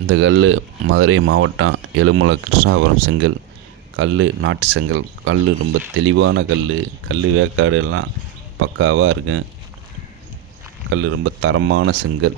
இந்த கல் மதுரை மாவட்டம் எலுமலை கிருஷ்ணாபுரம் செங்கல். கல் நாட்டு செங்கல். கல் ரொம்ப தெளிவான கல் கல் வேக்காடு எல்லாம் பக்காவாக இருக்கும். கல் ரொம்ப தரமான செங்கல்.